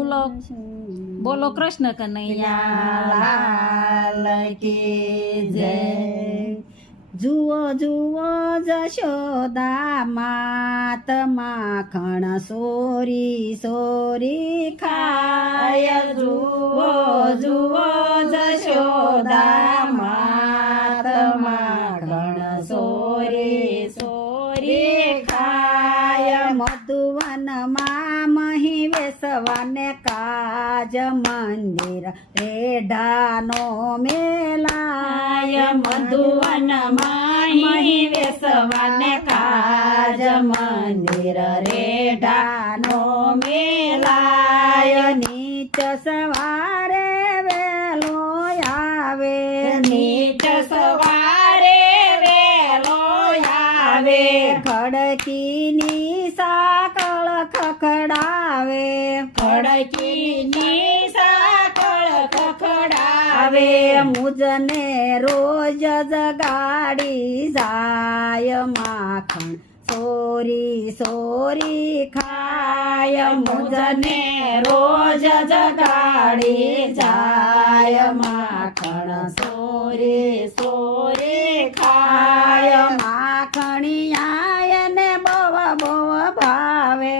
બોલો બોલો કૃષ્ણ કનૈયા લાલ કી જય. જુઓ જુઓ જશોદા માત માખણ સોરી સોરી ખાય. જુઓ જુઓ જશોદા માત માખણ સોરી સોરી ખાય. મધુવનમાં મહી વેસવાને કાજ મંદિર રેઢાનો મેલાય. મધુવનમાં મહી વેસવાને કાજ મંદિર રેઢાનો મેલાય. નીચ સવારે વેલો આવે. નીચ સવારે વેલો આવે. ખડકીની સાકળ ખખડાવે. ખડકીની સાકળ ખખડાવે. મુજને રોજ જગાડી જાય. માખણ સોરી સોરી ખાય. મુજને રોજ જગાડી જાય. માખણ સોરી સોરી ખાય. માખણિયા ને બવ બવ ભાવે.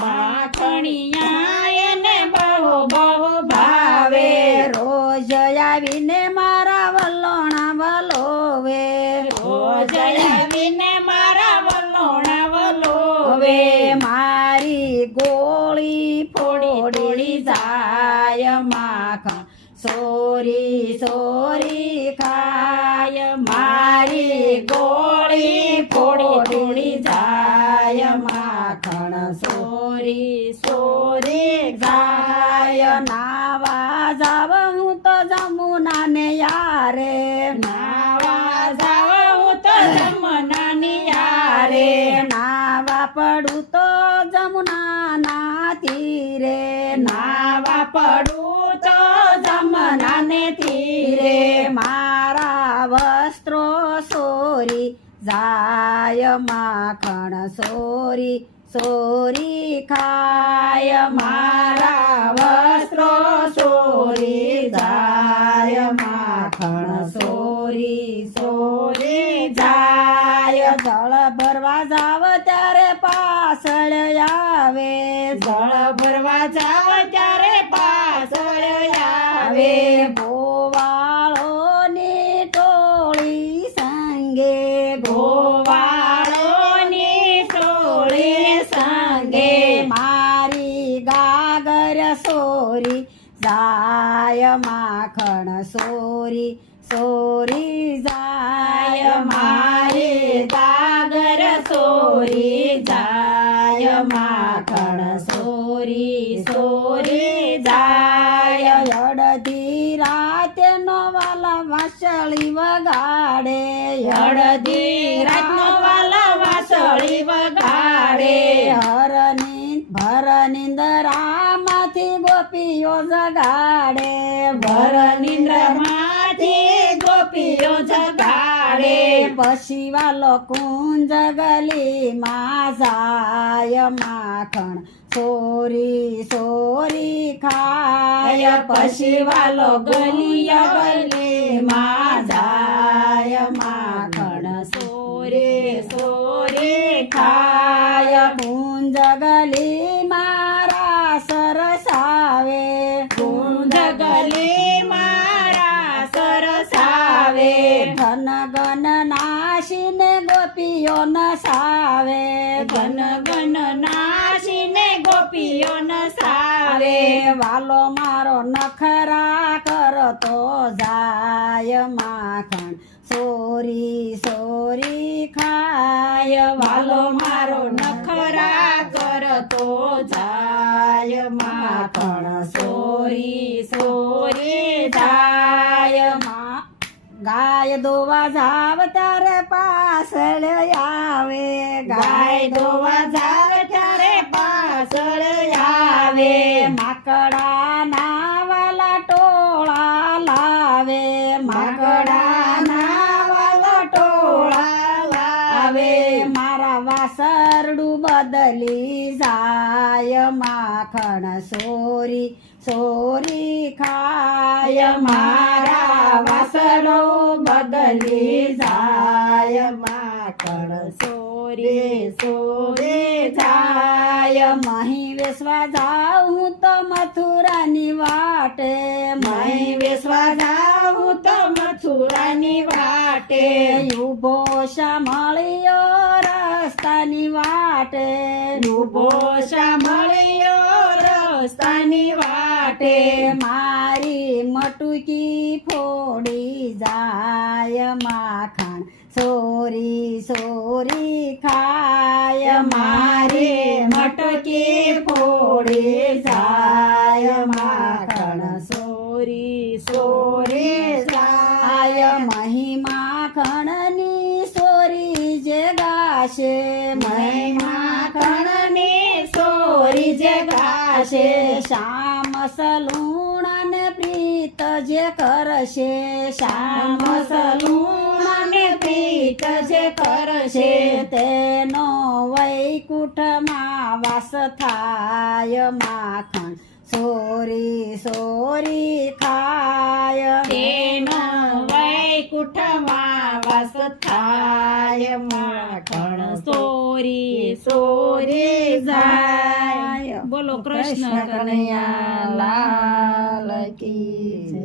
માખણિયા ને બવ બવ ભાવે. રોજ આવીને મારા વલોણા વલોવે. રોજ આવીને મારા વલોણા વલોવે. મારી ગોળી ફોડી જાય. માખણ સોરી સોરી ખાય. મારી ગોળી ફોડી જાય. માખણ સોરી સોરી જાય. નાવા જાવ હું તો જમુના ને યારે. નાવા જાવ હું તો જમુના ને યારે. નાવા પડું તો જમુના ના તીરે. નાવા પડું તો જમના ને તીરે. મારા વસ્ત્રો સોરી જાય. માખણ સોરી સોરી ખાય. મારા વસ્ત્રો સોરી જાય. માખણ સોરી સોરી જાય. જળ ભરવા જાવ ત્યારે પાછળ આવે. જળ ભરવા જાવ ત્યારે પાછળ આવે. ગોવાળોની ટોળી સંગે. ગોવાળોની ટોળી સંગે. મારી ગાગર સોરી જાય. માખણ સોરી સોરી જાય. મારી ગાગર સોરી જાય. માખણ સોરી સોરી જાય. અડધી રાતે નો વાલા વાસળી વગાડે. અડધી રાત નો વાલા વાસળી વગાડે. ભર નિંદરામાંથી ગોપીઓ જગાડે. ભર નિંદ્રમાંથી ગોપીઓ જગાડે. પછી વાલો કુંજ ગલીમાં જાય. માખણ સોરી સોરી ખાય. પછી વાલો ગલીમાં જાય. માખણ સોરી સોરી ખાય. કુંજ ગલી મારા સરસાવે. કુંજ ગલી મારા સરસાવે. ઘન ઘન નાશીને ગોપીઓ નસાવે. ઘન ઘન નાશીને ગોપીઓ નસાવે. વાલો મારો નખરા કરતો જાય. માખણ સોરી સોરી ખાય. વાલો મારો નખરા કરતો જાય. માખણ સોરી સોરી જાય. ગાય દોવા જાવ ત્યારે પાછળ આવે. ગાય દોવા જાવ ત્યારે પાછળ આવે. માકડા ના વાલા ટોળા લાવે. માકડા ના વાલા ટોળા લાવે. મારા વાસરડું બદલી જાય માખણ સોરી સોરી ખાય મારા વાસણો બદલી જાય માખણ સોરી સોરી જાય મહી વેસવા જાઉં તો મથુરાની વાટે મહી વેસવા જાઉં તો મથુરાની વાટે ઉભો સાંભળ્યો રસ્તાની વાટે ઉભો સાંભળ્યો રસ્તાની વાટે મારી મટુકી ફોડી જાય માખણ સોરી સોરી ખાય મારી મટકી ફોડી જાય માખણ સોરી સોરી જાય મહી માખણની સોરી જે ગાશે મહી માખણની સોરી જે ગાશે શ્યામ સલુણ પ્રીત જે કરશે શ્યામ સલુણ પ્રીત જે કરશે તેનો વૈકુંઠમાં વાસ થાય માખણ સોરી સોરી ખાય તેનો વૈકુંઠમાં વાસ થાય માખણ સોરી સોરી જાય. બોલો કૃષ્ણ કનૈયા લાલ કી જય.